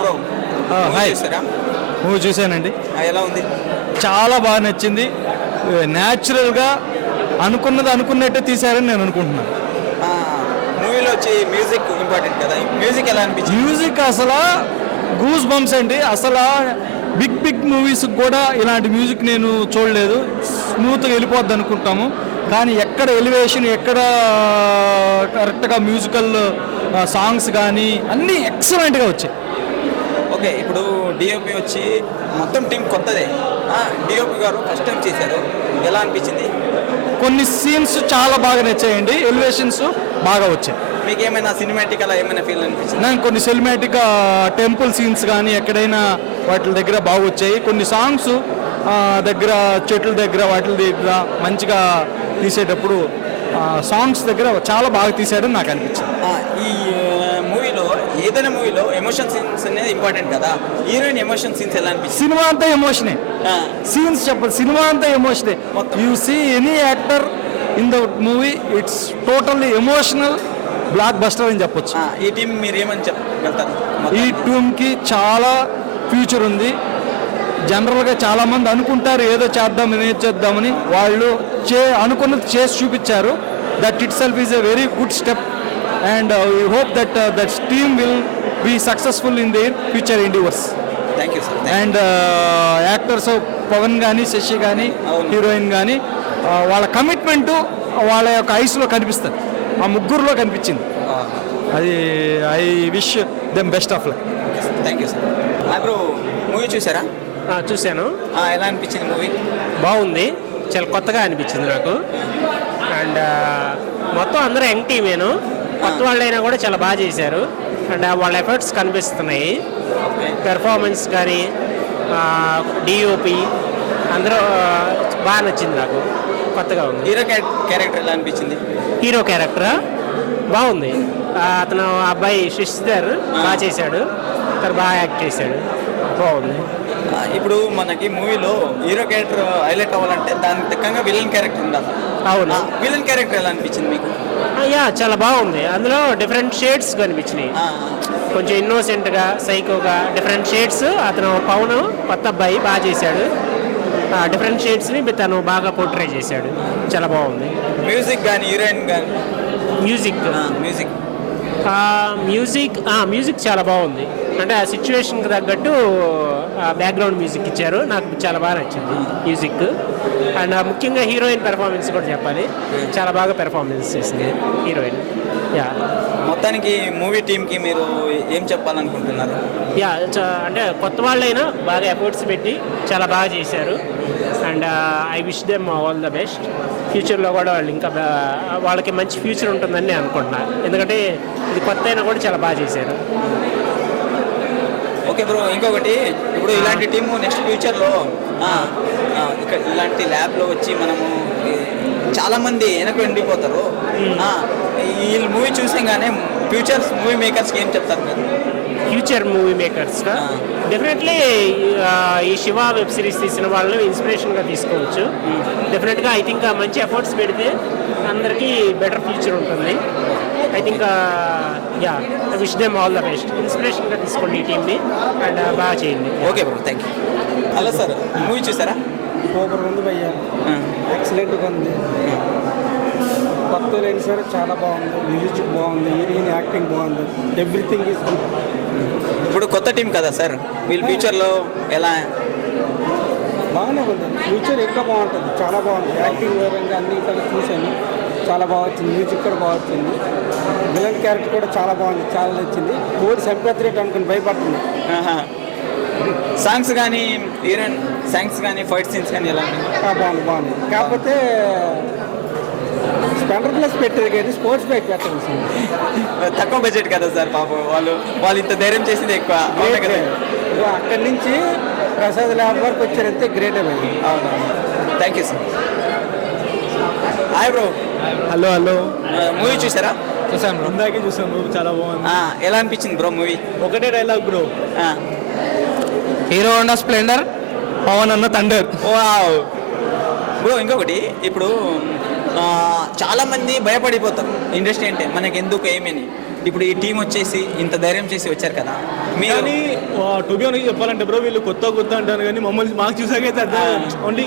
Bro hi చూసారా? Movie చూశానండి. ఎలా ఉంది? చాలా బాగా నచ్చింది. న్యాచురల్గా అనుకున్నట్టే తీశారని నేను అనుకుంటున్నాను. మూవీలో వచ్చి మ్యూజిక్ ఇంపార్టెంట్ కదా, మ్యూజిక్ ఎలా అనిపించింది? మ్యూజిక్ అసలు గూస్ బంప్స్ అండి. అసలు బిగ్ మూవీస్ కూడా ఇలాంటి మ్యూజిక్ నేను చూడలేదు. స్మూత్గా వెళ్ళిపోద్ది అనుకుంటాము, కానీ ఎక్కడ ఎలివేషన్, ఎక్కడ కరెక్ట్గా మ్యూజికల్ సాంగ్స్ కానీ అన్నీ ఎక్సలెంట్గా వచ్చాయి. ఓకే, ఇప్పుడు డిఓపి వచ్చి మొత్తం టీం కొత్తదే. డిఓపి గారు ఫస్ట్ టైం చేశారు, ఎలా అనిపించింది? కొన్ని సీన్స్ చాలా బాగా నచ్చాయండి, ఎలివేషన్స్ బాగా వచ్చాయి. మీకు ఏమైనా సినిమాటిక్ అలా ఏమైనా ఫీల్ అనిపించింది? నాకు కొన్ని సినిమాటిక్ టెంపుల్ సీన్స్ కానీ ఎక్కడైనా వాటి దగ్గర బాగా వచ్చాయి. కొన్ని సాంగ్స్ దగ్గర, చెట్ల దగ్గర, వాటి దగ్గర మంచిగా తీసేటప్పుడు సాంగ్స్ దగ్గర చాలా బాగా తీసాడని నాకు అనిపించింది. ఈ మూవీలో ఏదైనా మూవీలో ఎమోషన్ సీన్స్ అనేది ఇంపార్టెంట్ కదా, హీరోయిన్ ఎమోషన్ సీన్స్ ఎలా అనిపించింది? సినిమా అంతా ఎమోషనే, సీన్స్ చెప్పదు, సినిమా అంతా ఎమోషనే. You see any actor in the movie, it's totally emotional blockbuster అని చెప్పొచ్చు. ఈ టీం మీరు ఏమని చెప్పగలుగుతారు? ఈ టీంకి చాలా ఫ్యూచర్ ఉంది. జనరల్గా చాలామంది అనుకుంటారు ఏదో చేద్దామని, వాళ్ళు అనుకున్నది చేసి చూపించారు. That itself is a very good step and we hope that team will be successful in their future endeavours. Thank you sir. And actors Pawan కానీ, శశి కానీ, హీరోయిన్ కానీ, వాళ్ళ కమిట్మెంటు వాళ్ళ యొక్క ఐస్లో కనిపిస్తుంది. ఆ ముగ్గురులో కనిపించింది. అది I wish them best of luck. Thank you sir. ఇప్పుడు మూవీ చూసారా? చూశాను. ఎలా అనిపించింది మూవీ? బాగుంది, చాలా కొత్తగా అనిపించింది నాకు. అండ్ మొత్తం అందరూ యంగ్ టీమేను, కొత్త వాళ్ళైనా కూడా చాలా బాగా చేశారు. అండ్ వాళ్ళ ఎఫర్ట్స్ కనిపిస్తున్నాయి. పెర్ఫార్మెన్స్ కానీ, డిఓపి అందరూ బాగా నచ్చింది నాకు, కొత్తగా ఉంది. హీరో క్యారెక్టర్ ఎలా అనిపించింది? హీరో క్యారెక్టరా బాగుంది. అతను అబ్బాయి శశిధర్ బాగా చేశాడు, అతను బాగా యాక్ట్ చేశాడు, బాగుంది. ఇప్పుడు మనకి మూవీలో హీరో క్యారెక్టర్ హైలైట్ అవ్వాలంటే దానికి తగ్గంగా విలన్ క్యారెక్టర్ ఉండాలి. అవును. విలన్ క్యారెక్టర్ ఎలా అనిపించింది మీకు? యా, చాలా బాగుంది. అందులో డిఫరెంట్ షేడ్స్ కనిపించినాయి. కొంచెం ఇన్నోసెంట్గా, సైకోగా డిఫరెంట్ షేడ్స్. అతను పవన్ కొత్త అబ్బాయి బాగా చేశాడు. డిఫరెంట్ షేడ్స్ని తను బాగా పోర్ట్రే చేశాడు, చాలా బాగుంది. మ్యూజిక్ కానీ, హీరోయిన్ కానీ, మ్యూజిక్ మ్యూజిక్ చాలా బాగుంది. అంటే ఆ సిచ్యువేషన్కి తగ్గట్టు బ్యాక్గ్రౌండ్ మ్యూజిక్ ఇచ్చారు, నాకు చాలా బాగా నచ్చింది మ్యూజిక్. అండ్ ముఖ్యంగా హీరోయిన్ పెర్ఫార్మెన్స్ కూడా చెప్పాలి, చాలా బాగా పెర్ఫార్మెన్స్ చేసింది హీరోయిన్. యా, మొత్తానికి మూవీ టీంకి మీరు ఏం చెప్పాలనుకుంటున్నారు? యా, అంటే కొత్త వాళ్ళైనా బాగా ఎఫర్ట్స్ పెట్టి చాలా బాగా చేశారు. And I wish them all the best. ఫ్యూచర్లో కూడా వాళ్ళు ఇంకా వాళ్ళకి మంచి ఫ్యూచర్ ఉంటుందని నేను అనుకుంటున్నాను, ఎందుకంటే ఇది కొత్త అయినా కూడా చాలా బాగా చేశారు. ఓకే బ్రో, ఇంకొకటి, ఇప్పుడు ఇలాంటి టీము నెక్స్ట్ ఫ్యూచర్లో ఇక్కడ ఇలాంటి ల్యాబ్లో వచ్చి మనము చాలామంది వెనక్కి వెళ్ళిపోతారు. ఈ మూవీ చూసాగానే ఫ్యూచర్ మూవీ మేకర్స్కి ఏం చెప్తారు మీరు? ఫ్యూచర్ మూవీ మేకర్స్ డెఫినెట్లీ ఈ శివ వెబ్ సిరీస్ తీసిన వాళ్ళని ఇన్స్పిరేషన్గా తీసుకోవచ్చు. డెఫినెట్గా ఐ థింక్ మంచి ఎఫర్ట్స్ పెడితే అందరికీ బెటర్ ఫ్యూచర్ ఉంటుంది. I think yeah, wish them all the best. ఇన్స్పిరేషన్గా తీసుకోండి ఈ టీమ్ని అండ్ బాగా చేయండి. Okay bro, thank you. Hello sir, movie చూసారా? సూపర్ ఉంది భయ్యా, ఎక్సలెంట్గా ఉంది. కొత్త లేని సరే చాలా బాగుంది, మ్యూజిక్ బాగుంది, హీరోయిన్ యాక్టింగ్ బాగుంది, ఎవ్రీథింగ్ ఈజ్ గుడ్. ఇప్పుడు కొత్త టీం కదా సార్, వీళ్ళు ఫ్యూచర్లో ఎలా? బాగానే ఉంది, ఫ్యూచర్ ఇంకా బాగుంటుంది, చాలా బాగుంది. యాక్టింగ్ వివరంగా అన్ని ఇక్కడ చూశాను, చాలా బాగా వచ్చింది. మ్యూజిక్ కూడా బాగా వచ్చింది. విలన్ క్యారెక్టర్ కూడా చాలా బాగుంది, చాలా నచ్చింది. కోడి సంపేత్రేట్ అనుకుని భయపడుతుంది. సాంగ్స్ కానీ, హీరోయిన్ సాంగ్స్ కానీ, ఫైట్ సీన్స్ కానీ ఎలా? బాగుంది. కాకపోతే స్పెండర్ ప్లస్ పెట్టారు కానీ స్పోర్ట్స్ బైక్ పెట్టాల్సింది. తక్కువ బడ్జెట్ కదా సార్, పాపం వాళ్ళు ఇంత ధైర్యం చేసింది ఎక్కువ. అక్కడి నుంచి ప్రసాద్ ల్యాబ్ వరకు వచ్చారంటే గ్రేట్ అయింది. అవునవును, thank you sir. Hi bro. Hello. Movie చూసారా? చూసాను బ్రో, ఇందాకే చూసాను బ్రో, చాలా బాగుంది. ఎలా అనిపించింది బ్రో మూవీ? ఒకటే dialogue bro, hero Honda Splendor, Pawan అన్న థండర్. వావ్ బ్రో, ఇంకొకటి, ఇప్పుడు చాలామంది భయపడిపోతారు ఇండస్ట్రీ అంటే మనకి ఎందుకు ఏమని. ఇప్పుడు ఈ టీం వచ్చేసి ఇంత ధైర్యం చేసి వచ్చారు కదా మీరు కానీ టు బి ఆనెస్ట్ చెప్పాలంటే బ్రో వీళ్ళు కొత్త అంటారు కానీ మమ్మల్ని మాకు చూసాకైతే అర్థం ఓన్లీ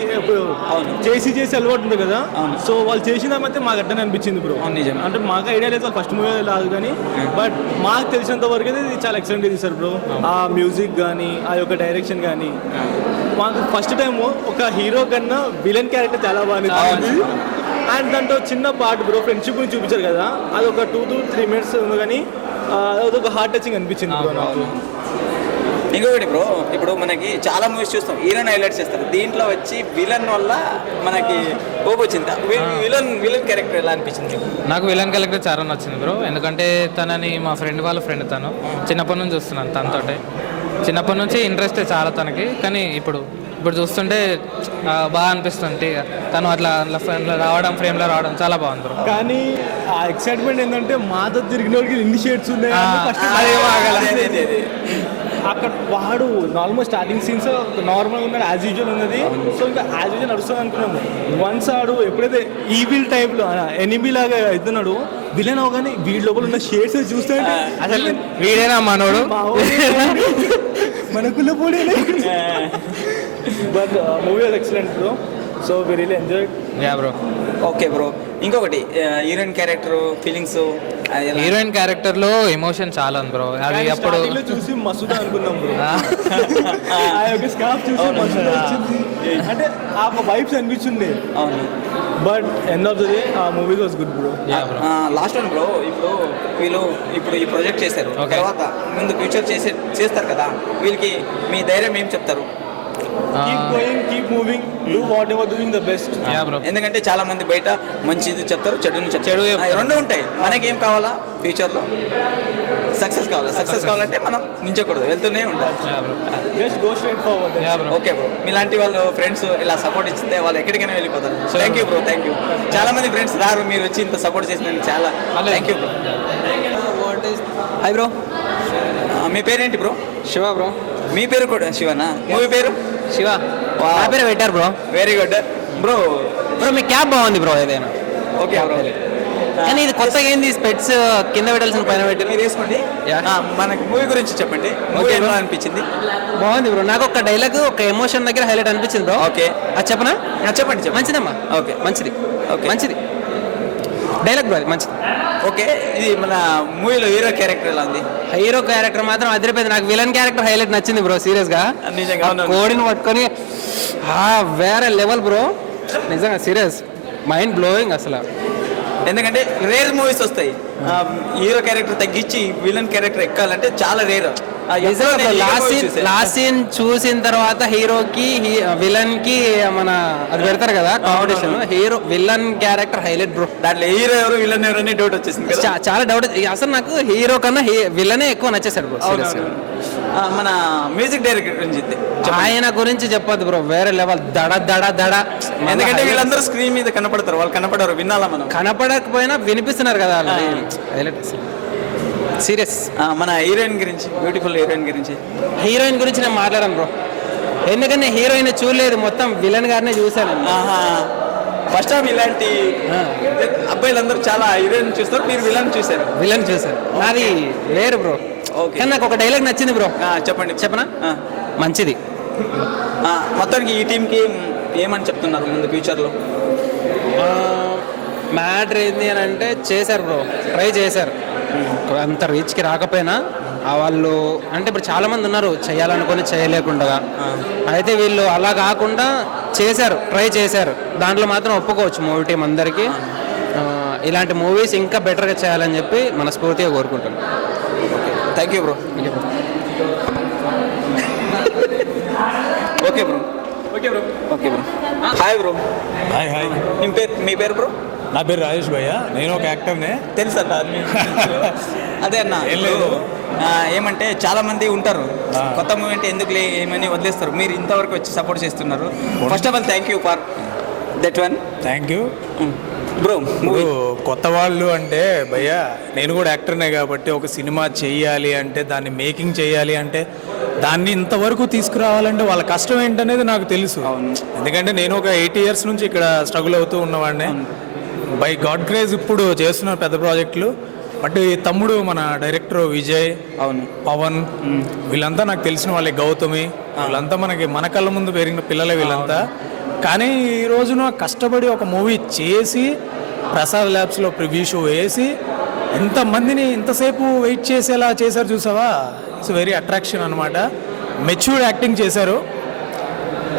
చేసి అలవాటు ఉంటుంది కదా. సో వాళ్ళు చేసినామైతే మాకు అర్థం అనిపించింది బ్రో. నిజం. అంటే మాకు ఐడియా లేదు వాళ్ళు ఫస్ట్ మూవీ రాదు కానీ బట్ మాకు తెలిసినంత వరకు అయితే ఇది చాలా ఎక్సలెంట్ తీశారు బ్రో. ఆ మ్యూజిక్ కానీ ఆ యొక్క డైరెక్షన్ కానీ మాకు ఫస్ట్ టైం ఒక హీరో కన్నా విలన్ క్యారెక్టర్ చాలా బాగా నచ్చింది. అండ్ దాంట్లో చిన్న పార్ట్ బ్రో ఫ్రెండ్షిప్ గురించి చూపించారు కదా, అది ఒక 2 to 3 minutes ఉంది కానీ అదొక హార్ట్ టచింగ్ అనిపించింది బ్రో నాకు. ఇంకొకటి బ్రో, ఇప్పుడు మనకి చాలా మూవీస్ చూస్తాం హీరోని హైలైట్ చేస్తారు, దీంట్లో వచ్చి విలన్ వల్ల మనకి హోప్ వచ్చింది. విలన్ క్యారెక్టర్ ఎలా అనిపించింది? నాకు విలన్ క్యారెక్టర్ చాలా నచ్చింది బ్రో. ఎందుకంటే తనని మా ఫ్రెండ్ వాళ్ళ ఫ్రెండ్ తను చిన్నప్పటి నుంచి చూస్తున్నాను తనతోటే. చిన్నప్పటి నుంచి ఇంట్రెస్ట్ చాలా తనకి, కానీ ఇప్పుడు చూస్తుంటే బాగా అనిపిస్తుంది. తను అట్లా రావడం ఫ్రేమ్లో రావడం చాలా బాగుంది బ్రో. కానీ ఆ ఎక్సైట్మెంట్ ఏంటంటే మాతో తిరిగిన వాళ్ళకి ఇన్ని షేడ్స్ ఉన్నాయి అక్కడ. వాడు ఆల్మోస్ట్ స్టార్టింగ్ సీన్స్ నార్మల్గా ఉన్నాడు, యాజ్ యూజువల్ ఉన్నది. సో ఇంకా యాజ్ యూజువల్ నడుస్తుంది అనుకున్నాము. వన్స్ ఆడు ఎప్పుడైతే ఈవిల్ టైప్లో ఎనిమీ లాగా అవుతున్నాడు, విలన్ అవగానే వీడి లోపల ఉన్న షేడ్స్ చూస్తే అసలు వీడేనా మనోడు మనకున్న పోడే. But movie was excellent bro. So we really enjoy. Yeah bro. Okay bro, ఇంకొకటి heroine character feelings. Heroine character లో ఎమోషన్ చాలా ఉంది బ్రో. అది అప్పుడు చూసి మసూదా అనుకున్నాం బ్రో. ఆ యొక్క స్కార్ఫ్ చూసి మసూదా వచ్చింది అంటే ఆ వైబ్స్ అనిపించింది. అవును. But end of the day ఆ movie was good bro. Last one bro, వీళ్ళు ఈ ప్రాజెక్ట్ చేశారు, తర్వాత ముందు ఫ్యూచర్ చేస్తారు కదా, వీళ్ళకి మీ ధైర్యం ఏం చెప్తారు? Keep going, keep moving, do what ever doing the best. ఎందుకంటే చాలా మంది బయట మంచిది చెప్తారు, చెడుని చెడు రెండు ఉంటాయి. మనకేం కావాలా ఫ్యూచర్లో? సక్సెస్ కావాలా. సక్సెస్ కావాలంటే మనం నించకూడదు, వెళ్తూనే ఉంటాం. Just go straight forward. Okay bro, మీలాంటి వాళ్ళు ఫ్రెండ్స్ ఇలా సపోర్ట్ ఇస్తే వాళ్ళు ఎక్కడికైనా వెళ్ళిపోతారు. Thank you bro, thank you. చాలా మంది ఫ్రెండ్స్ రారు, మీరు వచ్చి ఇంత సపోర్ట్ చేసినందుకు చాలా thank you bro. Hi bro, మీ పేరేంటి బ్రో? శివ బ్రో. మీ పేరు కూడా శివనా? మూవీ పేరు శివ. నా పేరు పెట్టారు bro. Very good bro. Bro మీ క్యాప్ బాగుంది బ్రో ఏదైనా. Okay bro. కానీ ఇది కొత్తగా ఏంది స్పెట్స్ కింద పెట్టాల్సిన పైన పెట్టి మీరు వేసుకోండి. మనకి మూవీ గురించి చెప్పండి. మూవీ ఎలా అనిపించింది? బాగుంది బ్రో. నాకు ఒక డైలాగ్ ఒక ఎమోషన్ దగ్గర హైలైట్ అనిపించింది బ్రో. ఓకే, అది చెప్పనా? చెప్పండి. మంచిదమ్మా. ఓకే, మంచిది. ఓకే, మంచిది డైలాగ్ బ్రో, అది మంచిది. ఓకే. ఇది మన మూవీలో హీరో క్యారెక్టర్ ఎలా ఉంది? హీరో క్యారెక్టర్ మాత్రం అదిరిపోయింది. నాకు విలన్ క్యారెక్టర్ హైలైట్ నచ్చింది బ్రో సీరియస్ గా. నిజంగా కోడిని పట్టుకొని వేరే లెవెల్ బ్రో, నిజంగా సీరియస్ మైండ్ బ్లోయింగ్ అసలు. ఎందుకంటే రేర్ మూవీస్ వస్తాయి, హీరో క్యారెక్టర్ తగ్గించి విలన్ క్యారెక్టర్ ఎక్కాలంటే చాలా రేర్. లాస్ట్ సీన్ చూసిన తర్వాత హీరోకి విలన్ కి మన అది పెడతారు కదా competition, hero villain character highlight bro. దాంట్లో హీరో ఎవరు విలన్ ఎవరు అని డౌట్ వచ్చేసింది. చాలా డౌట్. అసలు నాకు హీరో కన్నా విలనే ఎక్కువ నచ్చేసాడు బ్రో. మన మ్యూజిక్ డైరెక్టర్ గురించి ఆయన గురించి చెప్పొద్దు బ్రో, వేరే లెవెల్. దడ దడ దడ. ఎందుకంటే వీళ్ళందరూ స్క్రీన్ మీద కనపడతారు, వాళ్ళు కనపడరు, వినాలా మనం. కనపడకపోయినా వినిపిస్తున్నారు కదా హైలైట్ సీరియస్. మన హీరోయిన్ గురించి, బ్యూటిఫుల్ హీరోయిన్ గురించి. హీరోయిన్ గురించి నేను మాట్లాడాను బ్రో, ఎందుకంటే హీరోయిన్ చూడలేదు, మొత్తం విలన్ గారినే చూశాను. ఫస్ట్ ఆఫ్ ఇలాంటి అబ్బాయిలందరూ చాలా హీరోయిన్ చూస్తారు, మీరు విలన్ చూశారు. విలన్ చూశారు, నాది వేరు బ్రో. కానీ నాకు ఒక డైలాగ్ నచ్చింది బ్రో. చెప్పండి. చెప్పనా? మంచిది. మొత్తానికి ఈ టీంకి ఏమని చెప్తున్నారు ముందు ఫ్యూచర్లో? మ్యాటర్ ఏంది అని అంటే చేశారు బ్రో, ట్రై చేశారు. అంత రీచ్కి రాకపోయినా వాళ్ళు అంటే ఇప్పుడు చాలామంది ఉన్నారు చేయాలనుకొని చేయలేకుండా. అయితే వీళ్ళు అలా కాకుండా చేశారు, ట్రై చేశారు. దాంట్లో మాత్రం ఒప్పుకోవచ్చు మూవీ టీం అందరికీ. ఇలాంటి మూవీస్ ఇంకా బెటర్గా చేయాలని చెప్పి మనస్ఫూర్తిగా కోరుకుంటాను. Thank you bro. Okay bro. Okay bro. Okay bro. Hi bro. Hi hi. మీ పేరు బ్రో? నా పేరు రాజేష్ భయ్య, నేను ఒక యాక్టర్నే. తెలుసు అన్న. అదే అన్న, ఏమంటే చాలా మంది ఉంటారు కొత్త మూవీ అంటే ఎందుకు ఏమని వదిలేస్తారు, మీరు ఇంతవరకు వచ్చి సపోర్ట్ చేస్తున్నారు. First of all thank you for that one. Thank you bro. కొత్త వాళ్ళు అంటే భయ్య, నేను కూడా యాక్టర్నే కాబట్టి ఒక సినిమా చేయాలి అంటే దాన్ని మేకింగ్ చేయాలి అంటే దాన్ని ఇంతవరకు తీసుకురావాలంటే వాళ్ళ కష్టం ఏంటనేది నాకు తెలుసు. ఎందుకంటే నేను ఒక 8 years నుంచి ఇక్కడ స్ట్రగుల్ అవుతూ ఉన్నవాడినే. బై గాడ్ గ్రేస్ ఇప్పుడు చేస్తున్న పెద్ద ప్రాజెక్టులు బట్ ఈ తమ్ముడు మన డైరెక్టర్ విజయ్, అవును. పవన్, వీళ్ళంతా నాకు తెలిసిన వాళ్ళే, గౌతమి, వీళ్ళంతా మనకి మన కళ్ళ ముందు పెరిగిన పిల్లలే వీళ్ళంతా. కానీ ఈ రోజున కష్టపడి ఒక మూవీ చేసి ప్రసాద్ ల్యాబ్స్లో ప్రివ్యూ షో వేసి ఇంతమందిని ఇంతసేపు వెయిట్ చేసేలా చేశారు చూసావా. ఇట్స్ వెరీ అట్రాక్షన్ అనమాట. మెచ్యూర్డ్ యాక్టింగ్ చేశారు.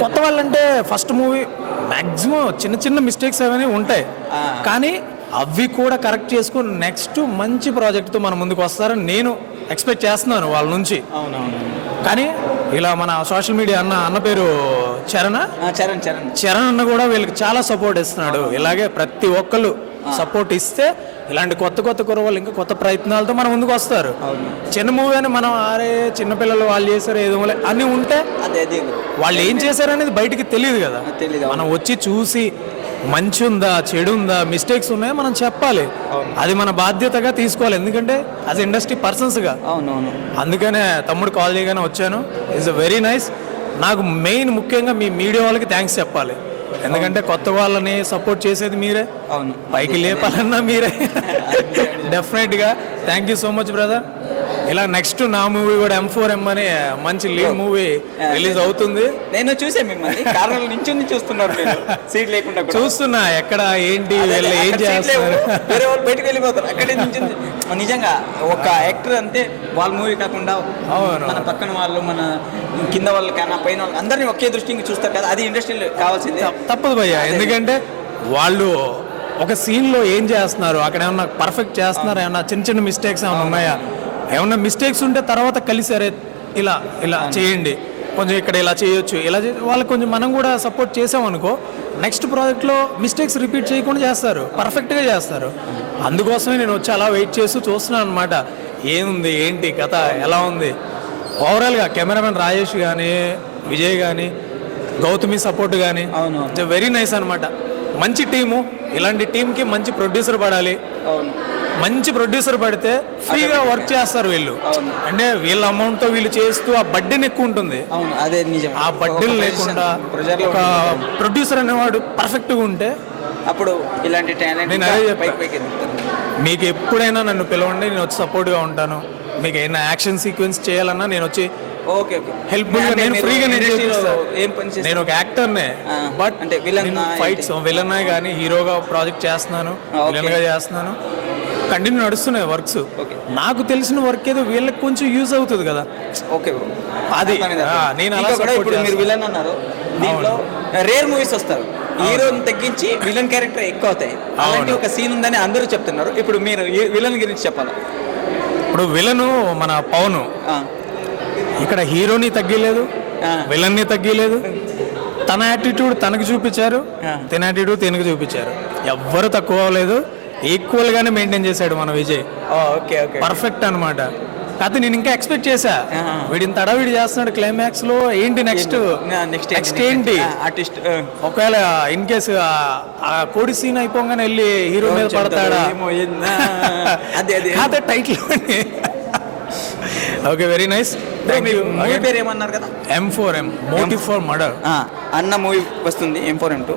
కొత్త వాళ్ళంటే ఫస్ట్ మూవీ మ్యాక్సిమం చిన్న చిన్న మిస్టేక్స్ అవన్నీ ఉంటాయి, కానీ అవి కూడా కరెక్ట్ చేసుకుని నెక్స్ట్ మంచి ప్రాజెక్ట్తో మన ముందుకు వస్తారని నేను ఎక్స్పెక్ట్ చేస్తున్నాను వాళ్ళ నుంచి. అవునవును. కానీ ఇలా మన సోషల్ మీడియా అన్న పేరు చరణ్ చరణ్ అన్న కూడా వీళ్ళకి చాలా సపోర్ట్ ఇస్తున్నాడు. ఇలాగే ప్రతి ఒక్కళ్ళు సపోర్ట్ ఇస్తే ఇలాంటి కొత్త కొత్త కురవాళ్ళు ఇంకా కొత్త ప్రయత్నాలతో మన ముందుకు వస్తారు. చిన్న మూవీ అని మనం ఆరే చిన్నపిల్లలు వాళ్ళు చేశారు ఏదో అని ఉంటే వాళ్ళు ఏం చేశారు అనేది బయటికి తెలియదు కదా. మనం వచ్చి చూసి మంచి ఉందా చెడు ఉందా మిస్టేక్స్ ఉన్నాయో మనం చెప్పాలి. అది మన బాధ్యతగా తీసుకోవాలి, ఎందుకంటే యాజ్ ఇండస్ట్రీ పర్సన్స్గా. అవునవును. అందుకనే తమ్ముడు కాల్ చేయగానే వచ్చాను. It's very nice. నాకు మెయిన్ ముఖ్యంగా మీ మీడియా వాళ్ళకి థ్యాంక్స్ చెప్పాలి, ఎందుకంటే కొత్త వాళ్ళని సపోర్ట్ చేసేది మీరే, అవును, పైకి లేపాలన్నా మీరే. డెఫినెట్గా thank you so much brother. ఇలా నెక్స్ట్ నా మూవీ కూడా M4M అని మంచి లీడ్ మూవీ రిలీజ్ అవుతుంది. నేను చూసే మిమ్మల్ని కార్నర్ నుంచి చూస్తున్నారు, సీట్ లేకుండా చూస్తున్నా ఎక్కడ ఏంటి వీళ్ళు ఏం చేస్తున్నారు. వేరే వాళ్ళు బయటకు వెళ్ళిపోతారు అక్కడే నుంచి. నిజంగా ఒక యాక్టర్ అంతే, వాళ్ళ మూవీ కాకుండా మన పక్కన వాళ్ళు, మన కింద వాళ్ళకైనా పైన వాళ్ళు అందరినీ ఒకే దృష్టికి చూస్తారు కదా, అది ఇండస్ట్రీలో కావాల్సింది. తప్పదు భయ్యా, ఎందుకంటే వాళ్ళు ఒక సీన్లో ఏం చేస్తున్నారు, అక్కడ ఏమన్నా పర్ఫెక్ట్ చేస్తున్నారు, ఏమన్నా చిన్న చిన్న మిస్టేక్స్ ఏమైనా ఉన్నాయా, ఏమన్నా మిస్టేక్స్ ఉంటే తర్వాత కలిసారే ఇలా ఇలా చేయండి, కొంచెం ఇక్కడ ఇలా చేయొచ్చు, ఇలా వాళ్ళకి కొంచెం మనం కూడా సపోర్ట్ చేసామనుకో నెక్స్ట్ ప్రాజెక్ట్లో మిస్టేక్స్ రిపీట్ చేయకుండా చేస్తారు, పర్ఫెక్ట్గా చేస్తారు. అందుకోసమే నేను వచ్చి అలా వెయిట్ చేస్తూ చూస్తున్నాను అనమాట. ఏముంది ఏంటి కథ ఎలా ఉంది. ఓవరాల్గా కెమెరామెన్ రాజేష్ కానీ, విజయ్ కానీ, గౌతమి సపోర్ట్ కానీ వెరీ నైస్ అనమాట. మంచి టీము. ఇలాంటి టీంకి మంచి ప్రొడ్యూసర్ పడాలి. మంచి ప్రొడ్యూసర్ పడితే ఫ్రీగా వర్క్ చేస్తారు వీళ్ళు. అంటే వీళ్ళ అమౌంట్తో వీళ్ళు చేస్తూ ఆ బడ్డీని ఎక్కువ ఉంటుంది. అదే నిజం. ఆ బడ్డీలు లేకుండా ఒక ప్రొడ్యూసర్ అనేవాడు పర్ఫెక్ట్గా ఉంటే అప్పుడు ఇలాంటి టాలెంట్ నేను అదే చెప్పాను. మీకు ఎప్పుడైనా నన్ను పిలవండి, నేను వచ్చి సపోర్ట్గా ఉంటాను. మీకు ఏమైనా యాక్షన్ సీక్వెన్స్ చేయాలన్నా నేను వచ్చి హెల్ప్ఫుల్గా నేను ఫ్రీగా నేను చేస్తాను. నేను ఒక యాక్టర్నే, బట్ అంటే ఫైట్స్ విలన్ కానీ హీరోగా ప్రాజెక్ట్ చేస్తున్నాను, విలన్గా చేస్తున్నాను, కంటిన్యూ నడుస్తున్నాయి వర్క్స్. నాకు తెలిసిన వర్క్ ఏదో వీళ్ళకి కొంచెం యూజ్ అవుతుంది కదా. ఓకే అది నేను అలా ఇప్పుడు మీరు విలన్ అన్నారు, దీంట్లో రేర్ మూవీస్ వస్తారు, హీరోని తగ్గించి విలన్ క్యారెక్టర్ ఎక్కువ అవుతాయి. అలాంటి ఒక సీన్ ఉందని అందరూ చెప్తున్నారు. ఇప్పుడు మీరు విలన్ గురించి చెప్పాలా? ఇప్పుడు విలను మన పవన్ ఇక్కడ హీరోని తగ్గలేదు, విలన్ని తగ్గలేదు. తన యాటిట్యూడ్ తనకు చూపించారు, తన యాటిట్యూడ్ తనకు చూపించారు. ఎవ్వరు తక్కువ అవ్వలేదు, ఈక్వల్ గానే మెయింటైన్ చేశాడు మన విజయ్. పర్ఫెక్ట్ అనమాట. కాకపోతే నేను ఇంకా ఎక్స్పెక్ట్ చేశా, వీడిని తడవిడి చేస్తున్నాడు క్లైమాక్స్ లో, ఏంటి నెక్స్ట్ ఏంటి ఆర్టిస్ట్. ఒకవేళ ఇన్ కేసు ఆ కోడి సీన్ అయిపోగానే వెళ్ళి హీరో మీద పడతాడా, అదే title. Okay, very nice. Movie పేరు ఏమన్నారు కదా? M4M, మోటివ్ ఫర్ మర్డర్ అన్న మూవీ వస్తుంది. M4M2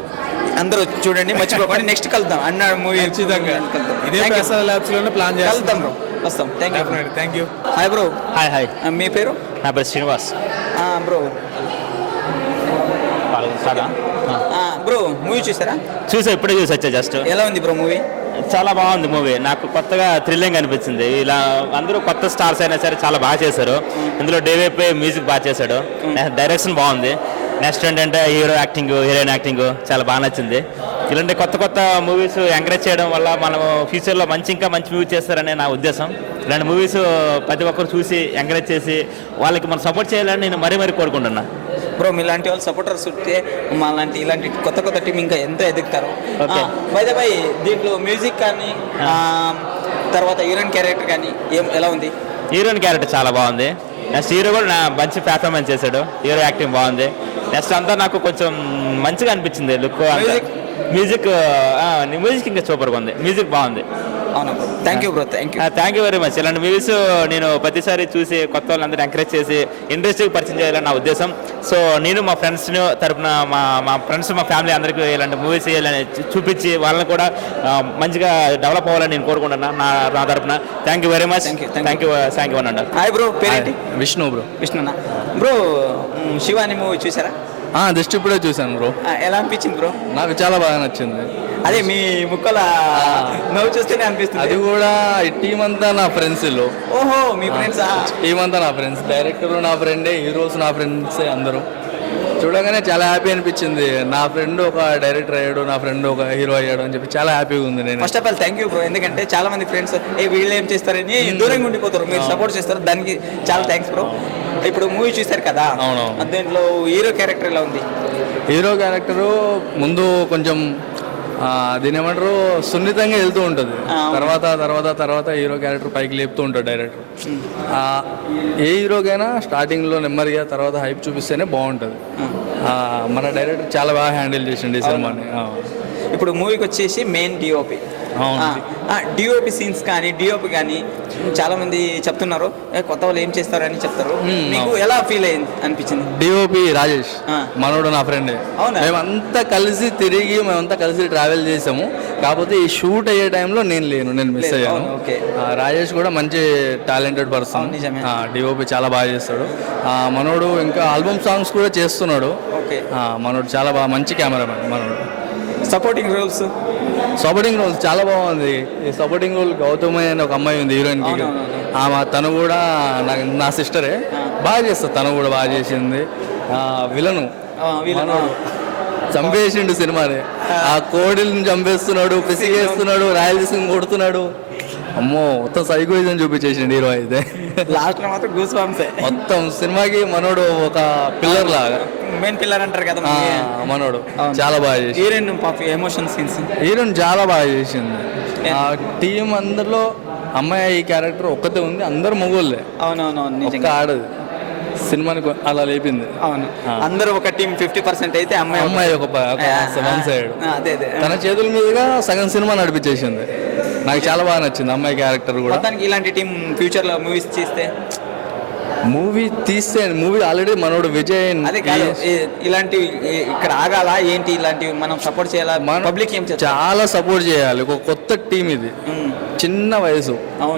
అందరూ చూడండి, మర్చిపోకండి. నెక్స్ట్ కలుద్దాం అన్న మూవీ. ఇదే ప్రసాద్ ల్యాబ్స్ లోనే ప్లాన్ చేస్తాం బ్రో. వస్తాం. Thank you. Hi bro. Hi. మీ పేరు? నా పేరు శ్రీనివాస్. బ్రో బ్రో మూవీ చూసారా? ఇప్పుడే చూసి వచ్చా జస్ట్. ఎలా ఉంది బ్రో మూవీ? చాలా బాగుంది మూవీ. నాకు కొత్తగా థ్రిల్లింగ్ అనిపించింది. ఇలా అందరూ కొత్త స్టార్స్ అయినా సరే చాలా బాగా చేశారు. ఇందులో డేవేపై మ్యూజిక్ బాగా చేశాడు, డైరెక్షన్ బాగుంది. నెక్స్ట్ ఏంటంటే హీరో యాక్టింగ్, హీరోయిన్ యాక్టింగ్ చాలా బాగా నచ్చింది. ఇలాంటి కొత్త మూవీస్ ఎంకరేజ్ చేయడం వల్ల మనం ఫ్యూచర్లో ఇంకా మంచి మూవీ చేస్తారనే నా ఉద్దేశం. ఇలాంటి మూవీస్ ప్రతి ఒక్కరు చూసి ఎంకరేజ్ చేసి వాళ్ళకి మనం సపోర్ట్ చేయాలని నేను మరీ కోరుకుంటున్నా. బ్రో మీలాంటి వాళ్ళు సపోర్టర్స్ ఉంటే ఇలాంటి కొత్త టీం ఇంకా ఎంతో ఎదుగుతారు. బై ద బై దీంట్లో మ్యూజిక్ కానీ తర్వాత హీరోయిన్ క్యారెక్టర్ కానీ ఎలా ఉంది? హీరోయిన్ క్యారెక్టర్ చాలా బాగుంది. నెక్స్ట్ హీరో కూడా మంచి పెర్ఫార్మెన్స్ చేశాడు, హీరో యాక్టింగ్ బాగుంది. నెక్స్ట్ అంతా నాకు కొంచెం మంచిగా అనిపించింది లుక్. మ్యూజిక్ ఇంకా సూపర్గా ఉంది, మ్యూజిక్ బాగుంది. అవునా bro, thank you bro, thank you. Thank you very much. ఇలాంటి మూవీస్ నేను ప్రతిసారి చూసి కొత్త వాళ్ళందరూ ఎంకరేజ్ చేసి ఇండస్ట్రీకి పరిచయం చేయాలని నా ఉద్దేశం. సో నేను మా ఫ్రెండ్స్ తరపున మా ఫ్రెండ్స్ మా ఫ్యామిలీ అందరికీ ఇలాంటి మూవీస్ చేయాలని చూపించి వాళ్ళని కూడా మంచిగా డెవలప్ అవ్వాలని నేను కోరుకుంటున్నాను నా తరపున. Thank you very much. Thank you అనండి. హాయ్ బ్రో, పేరేంటి? విష్ణు బ్రో. విష్ణునా బ్రో, శివాని మూవీ చూసారా? జస్ట్ ఇప్పుడే చూశాను బ్రో. ఎలా అనిపించింది బ్రో? నాకు చాలా బాగా నచ్చింది. అదే మీ ముక్కల నవ్వు చూస్తేనే అనిపిస్తుంది. అది కూడా ఈ టీం అంతా నా ఫ్రెండ్స్. ఓహో, మీ ఫ్రెండ్స్? టీం అంతా నా ఫ్రెండ్స్, డైరెక్టర్ నా ఫ్రెండే, హీరోస్ నా ఫ్రెండ్సే అందరూ. చూడగానే చాలా హ్యాపీ అనిపించింది. నా ఫ్రెండ్ ఒక డైరెక్టర్ అయ్యాడు, నా ఫ్రెండ్ ఒక హీరో అయ్యాడు అని చెప్పి చాలా హ్యాపీగా ఉంది. నేను first of all thank you bro, ఎందుకంటే చాలా మంది ఫ్రెండ్స్ వీళ్ళు ఏం చేస్తారని దూరంగా ఉండిపోతారు, మీరు సపోర్ట్ చేస్తారు, దానికి చాలా థ్యాంక్స్ బ్రో. ఇప్పుడు మూవీ చూశారు కదా, దీంట్లో హీరో క్యారెక్టర్ ఎలా ఉంది? హీరో క్యారెక్టరు ముందు కొంచెం దీని ఏమంటారు సున్నితంగా వెళ్తూ ఉంటుంది, తర్వాత తర్వాత తర్వాత హీరో క్యారెక్టర్ పైకి లేపుతూ ఉంటాడు డైరెక్టర్. ఏ హీరోకైనా స్టార్టింగ్లో నెమ్మదిగా తర్వాత హైప్ చూపిస్తేనే బాగుంటుంది. మన డైరెక్టర్ చాలా బాగా హ్యాండిల్ చేసిండు ఈ సినిమాని. ఇప్పుడు మూవీకి వచ్చేసి మెయిన్ డిఓపి, డిఓపి సీన్స్ కానీ డిఓపి కానీ చాలా మంది చెప్తున్నారు కొత్త వాళ్ళు ఏం చేస్తారని చెప్తారు. మీకు ఎలా ఫీల్ అనిపించింది? డిఓపి రాజేష్ మనోడు నా ఫ్రెండే. అవునా? మేమంతా కలిసి తిరిగి మేమంతా కలిసి ట్రావెల్ చేసాము. కాకపోతే ఈ షూట్ అయ్యే టైంలో నేను మిస్ అయ్యాను. రాజేష్ కూడా మంచి టాలెంటెడ్ పర్సన్. డిఓపి చాలా బాగా చేస్తాడు మనోడు. ఇంకా ఆల్బమ్ సాంగ్స్ కూడా చేస్తున్నాడు. మనోడు చాలా బాగా మంచి కెమెరామెన్ మనోడు. సపోర్టింగ్ రోల్స్ చాలా బాగుంది. ఈ సపోర్టింగ్ రోల్ గౌతమి అని ఒక అమ్మాయి ఉంది హీరోయిన్కి. తను కూడా నా సిస్టరే, బాగా చేస్తుంది. తను కూడా బాగా చేసింది. విలను చంపేసిండు సినిమాని. ఆ కోడిని చంపేస్తున్నాడు, పిసిగేస్తున్నాడు, రాయలసీమ కొడుతున్నాడు. అమ్మో, మొత్తం సైకోయిజం చూపించేసిండు హీరో అయితే. లాస్ట్ లో మాత్రం గూస్ బంప్సే. మొత్తం సినిమాకి మనోడు ఒక పిల్లర్ లాగా, మెయిన్ పిల్లర్ అంటారు కదా మనోడు. చాలా బాగా చేసి హీరోయిన్ ఎమోషన్ సీన్స్ హీరోయిన్ చాలా బాగా చేసింది. టీం అందరిలో అమ్మాయి ఈ క్యారెక్టర్ ఒక్కతే ఉంది, అందరు మొగోళ్ళే. అవునవునవును, ఒక్క ఆడదు. సినిమాని అలా లేపింది. అవును, అందరూ ఒక టీం 50% అయితే అమ్మాయి ఒక వన్ సైడ్ తన చేతుల మీదుగా సగం సినిమా నడిపించేసింది. నాకు చాలా బాగా నచ్చింది అమ్మాయి క్యారెక్టర్ కూడా. ఇలాంటి టీం ఫ్యూచర్ లో మూవీస్ చేస్తే మూవీ ఆల్రెడీ మనోడు విజయ్. అదే కాదు, ఇలాంటి ఇక్కడ ఆగాల ఏంటి, ఇలాంటివి మనం సపోర్ట్ చేయాలా? పబ్లిక్ ఏం చాలా సపోర్ట్ చేయాలి. ఒక కొత్త టీం ఇది, చిన్న వయసు,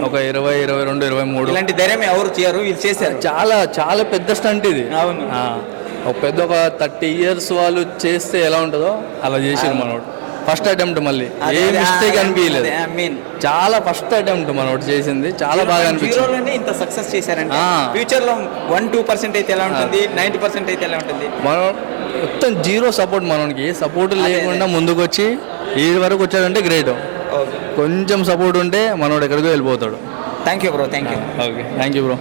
ఒక 20, 22, 23. ఇలాంటి ధైర్యం ఎవరు చేయరు, వీళ్ళు చేశారు. చాలా చాలా పెద్ద స్టంట్ ఇది. అవును, ఒక 30 years వాళ్ళు చేస్తే ఎలా ఉంటుందో అలా చేసారు మనోడు. ఫస్ట్ అటెంప్ట్, మళ్ళీ ఏ మిస్టేక్ అనిపించలేదు. చాలా ఫస్ట్ అటెంప్ట్ మనోడు చేసింది, చాలా బాగా అనిపించింది. ఇంత సక్సెస్ చేశారంటే ఫ్యూచర్ లో 1-2% అయితే ఎలా ఉంటుంది, 90% అయితే ఎలా ఉంటుంది? మనం మొత్తం జీరో సపోర్ట్, మనకి ఏ సపోర్ట్ లేకుండా ముందుకు వచ్చి ఈ వరకు వచ్చాడంటే గ్రేట్. కొంచెం సపోర్ట్ ఉంటే మనోడు ఎక్కడికో వెళ్ళిపోతాడు. Thank you bro, thank you. Okay, thank you bro.